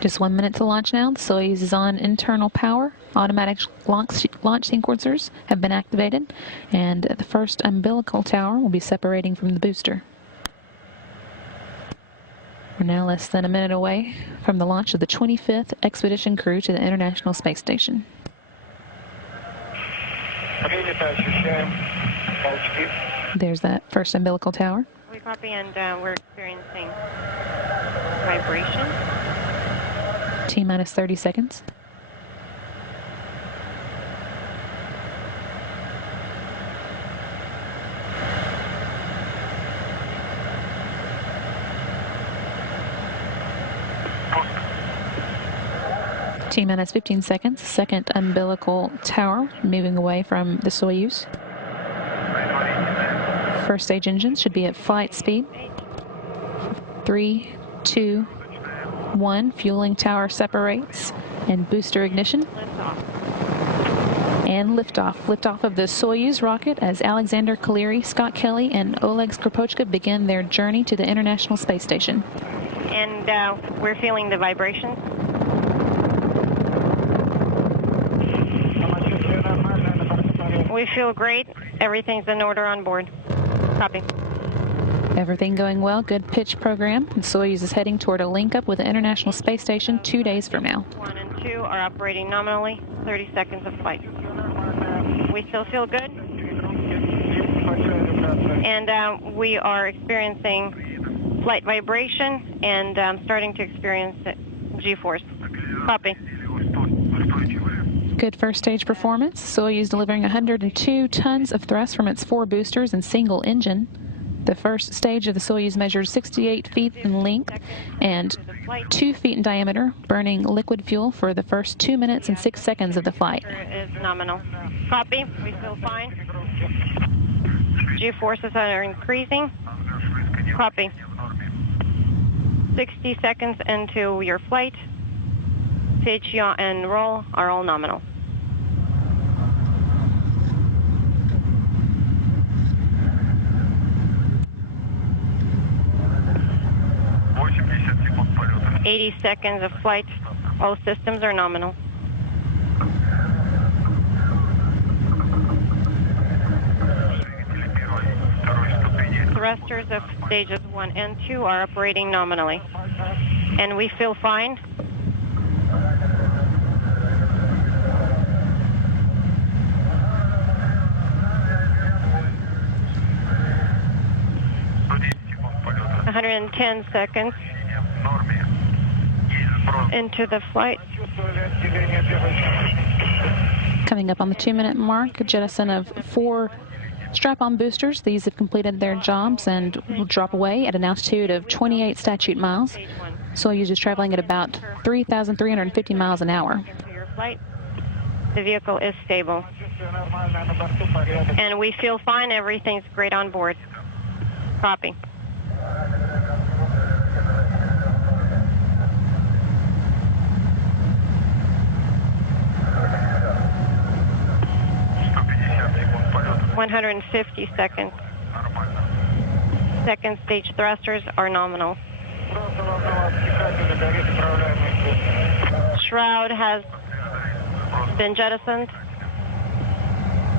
Just 1 minute to launch now. The Soyuz is on internal power. Automatic launch sequencers have been activated, and the first umbilical tower will be separating from the booster. We're now less than a minute away from the launch of the 25th expedition crew to the International Space Station. There's that first umbilical tower. We copy, and we're experiencing vibration. T-minus 30 seconds. T-minus 15 seconds. Second umbilical tower moving away from the Soyuz. First stage engines should be at flight speed. 3, 2, 1. Fueling tower separates and booster ignition. And liftoff. Liftoff of the Soyuz rocket as Alexander Kaleri, Scott Kelly, and Oleg Skropochka begin their journey to the International Space Station. And we're feeling the vibrations. We feel great. Everything's in order on board. Copy. Everything going well. Good pitch program. And Soyuz is heading toward a link-up with the International Space Station 2 days from now. 1 and 2 are operating nominally. 30 seconds of flight. We still feel good. And we are experiencing flight vibration and starting to experience G-force. Copy. Good first stage performance. Soyuz delivering 102 tons of thrust from its 4 boosters and single engine. The first stage of the Soyuz measures 68 feet in length and 2 feet in diameter, burning liquid fuel for the first 2 minutes and 6 seconds of the flight. Is nominal. Copy. We feel fine. G-forces are increasing. Copy. 60 seconds into your flight. Pitch, yaw, and roll are all nominal. "80 seconds of flight. All systems are nominal." Thrusters of stages 1 and 2 are operating nominally. And we feel fine. "110 seconds into the flight." Coming up on the 2-minute mark, a jettison of 4 strap-on boosters. These have completed their jobs and will drop away at an altitude of 28 statute miles. Soyuz is traveling at about 3,350 miles an hour. The vehicle is stable. And we feel fine. Everything's great on board. Copy. "150 seconds. Second stage thrusters are nominal. Shroud has been jettisoned.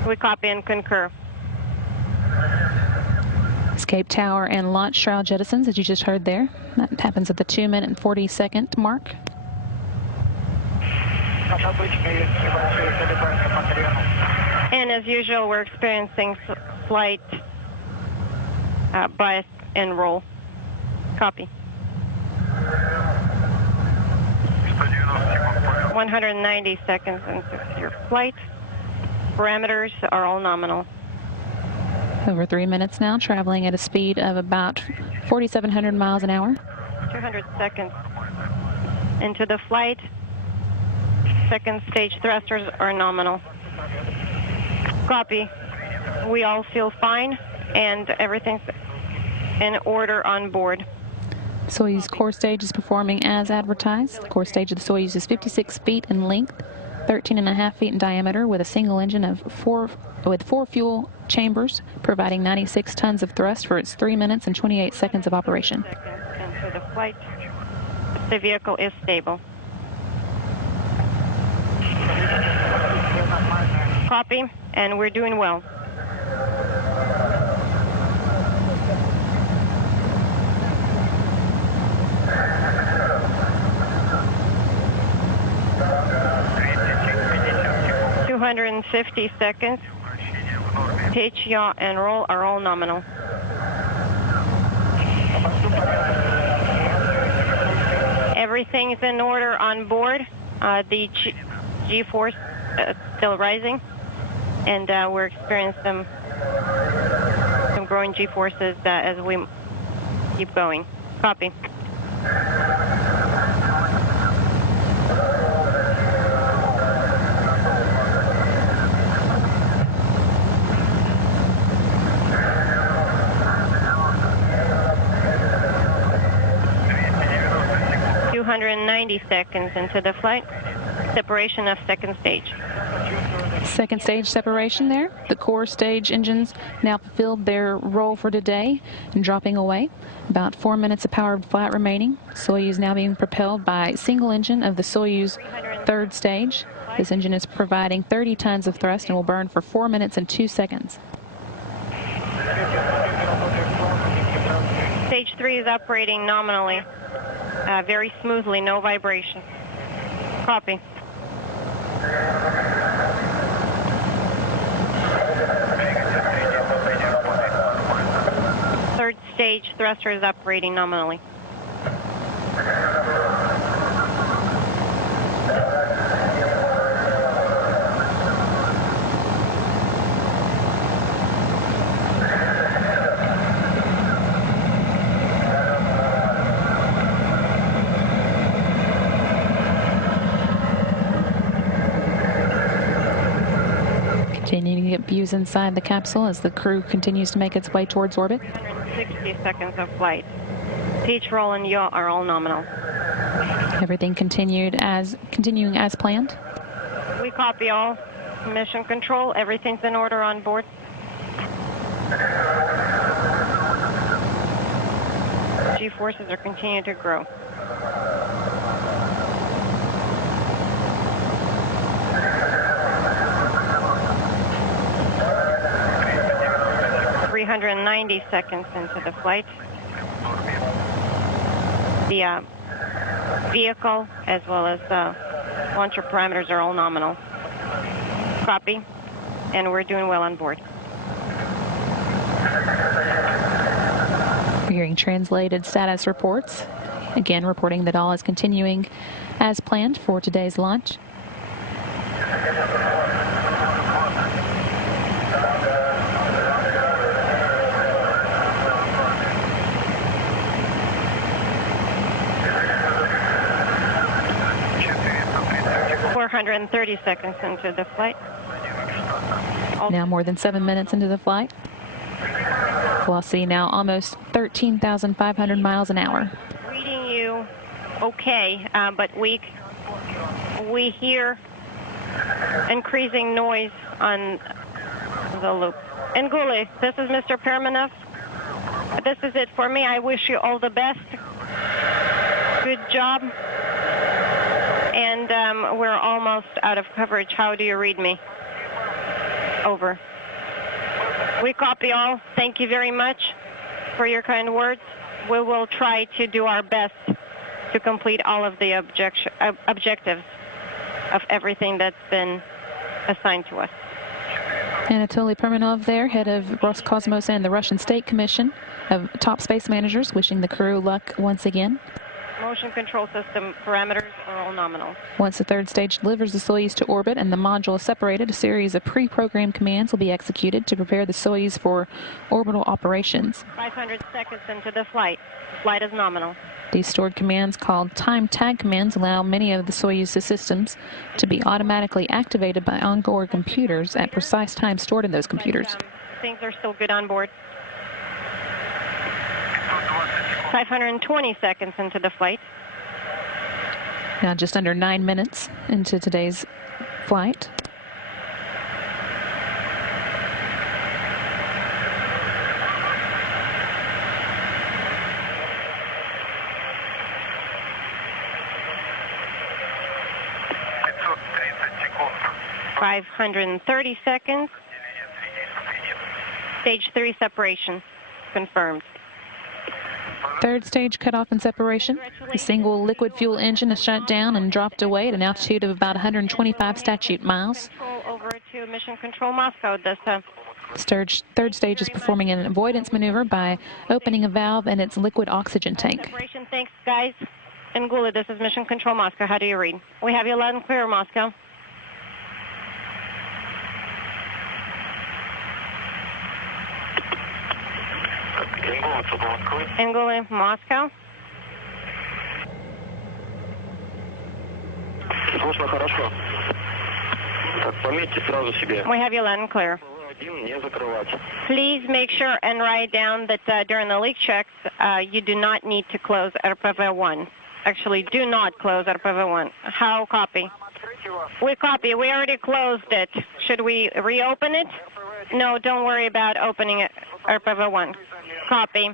We copy and concur. Escape tower and launch shroud jettisons, as you just heard there. That happens at the 2-minute and 40-second mark. And as usual, we're experiencing flight bias and roll. Copy. 190 seconds into your flight. Parameters are all nominal. Over 3 minutes now, traveling at a speed of about 4,700 miles an hour. 200 seconds into the flight. Second stage thrusters are nominal. Copy. We all feel fine, and everything's in order on board. Soyuz core stage is performing as advertised. The core stage of the Soyuz is 56 feet in length, 13.5 feet in diameter, with a single engine of 4 fuel chambers, providing 96 tons of thrust for its 3 minutes and 28 seconds of operation. Seconds into the flight. The vehicle is stable. Copy, and we're doing well. ...250 seconds. Pitch, yaw, and roll are all nominal. Everything's in order on board. The G-force still rising, and we're experiencing some growing G-forces as we keep going. Copy. ...290 seconds into the flight. Separation of second stage. Second stage separation there. The core stage engines now fulfilled their role for today and dropping away. About 4 minutes of powered flight remaining. Soyuz now being propelled by single engine of the Soyuz third stage. This engine is providing 30 tons of thrust and will burn for 4 minutes and 2 seconds. Stage 3 is operating nominally, very smoothly, no vibration. Copy. Third stage thruster is operating nominally. Continuing to get views inside the capsule as the crew continues to make its way towards orbit. 160 seconds of flight. Pitch, roll, and yaw are all nominal. Everything continuing as planned. We copy all. Mission control, everything's in order on board. G-forces are continuing to grow. ...390 seconds into the flight. The vehicle as well as launcher parameters are all nominal. Copy, and we're doing well on board. We're hearing translated status reports. Again, reporting that all is continuing as planned for today's launch. And 30 seconds into the flight. Now more than 7 minutes into the flight. Velocity now almost 13,500 miles an hour. Reading you okay, but we hear increasing noise on the loop. Nguli, this is Mr. Permanov. This is it for me. I wish you all the best. Good job. And we're almost out of coverage. How do you read me? Over. We copy all. Thank you very much for your kind words. We will try to do our best to complete all of the objectives of everything that's been assigned to us. Anatoly Permanov there, head of Roscosmos and the Russian State Commission of top space managers, wishing the crew luck once again. Motion control system parameters are all nominal. Once the third stage delivers the Soyuz to orbit and the module is separated, a series of pre-programmed commands will be executed to prepare the Soyuz for orbital operations. 500 seconds into the flight. Flight is nominal. These stored commands, called time tag commands, allow many of the Soyuz systems to be automatically activated by onboard computers at precise times stored in those computers. Things are still good on board. 520 seconds into the flight. Now just under 9 minutes into today's flight. 530 seconds. Stage 3 separation confirmed. Third stage cutoff and separation. The single liquid fuel engine is shut down and dropped away at an altitude of about 125 statute miles. Control over to Mission Control Moscow. Third stage is performing an avoidance maneuver by opening a valve in its liquid oxygen tank. Separation, thanks, guys. Ngula, this is Mission Control Moscow. How do you read? We have you loud and clear, Moscow. Ngula, Moscow. Слышно хорошо. Так, пометьте сразу себе. We have you loud and clear. Не закрывать. Please make sure and write down that during the leak checks, you do not need to close RPV-1. Actually, do not close RPV-1. How copy? We copy. We already closed it. Should we reopen it? No, don't worry about opening it. RPV-1. Copy.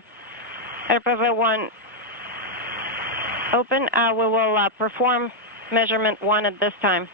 RPV-1 open. We will perform measurement 1 at this time.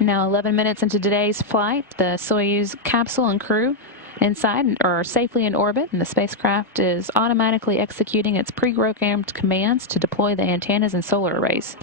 Now 11 minutes into today's flight, the Soyuz capsule and crew inside are safely in orbit, and the spacecraft is automatically executing its pre-programmed commands to deploy the antennas and solar arrays.